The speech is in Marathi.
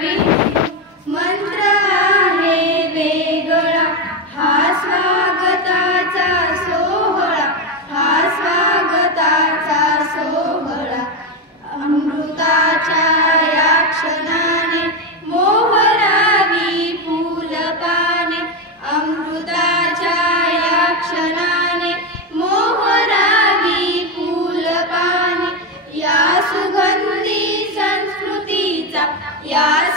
मंत्र आहे वेगळा हा स्वागताचा सोहळा, हा स्वागताचा सोहळा. अमृताच्या या क्षणाने मोहरावी फुलपाने, अमृताच्या या क्षणाने मोहरावी फुलपाने. या सुगंधी संस्कृतीचा, या